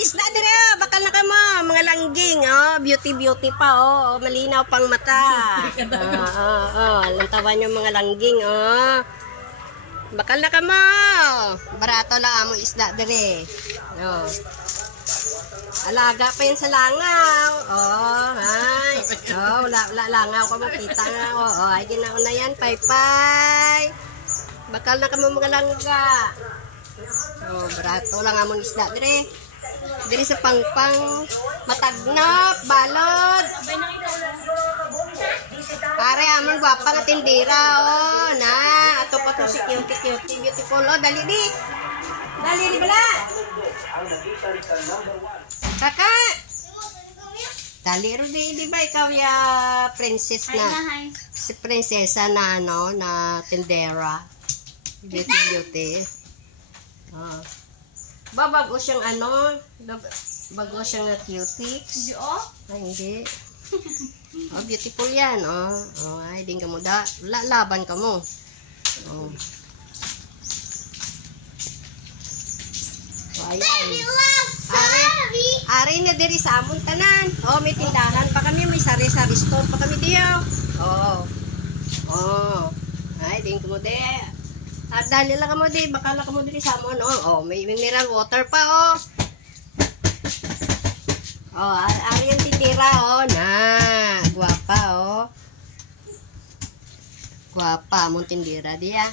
isda dire, bakal na ka mo, mga langging, beauty pa, malinaw pang mata. Lantawan yung mga langging, bakal na ka mo, barato lang mo isda dire. Alaga pa yan sa langaw. Wala langaw ko makita nga. Ay ginaon na yan, pay. Bakal na ka mo mga langga. Barato lang amon isda dire. Dire sa pangpang matagnap, balod. Pare amon gwapa nga tindira, na. Ato pa to si cute, beautiful, dali di. Dali di bala. Kakak. Dali ro di ba ikaw ya princess na. Si prinsesa na na tindera. Beauty. Bago siyang bago siyang cutics. Hindi. Beautiful yan. Ay, din ka mo da. Laban ka mo. Ayan. Ari na diri sa amon tanan. May tindahan pa kami, may sari-sari store pa kami diyo. Ay, din ka mo de. At dali lang mo di, baka lang mo diri sa amon. May mineral water pa, ari yung tindira, na. Guwapa, Guwapa, amon tindira diya.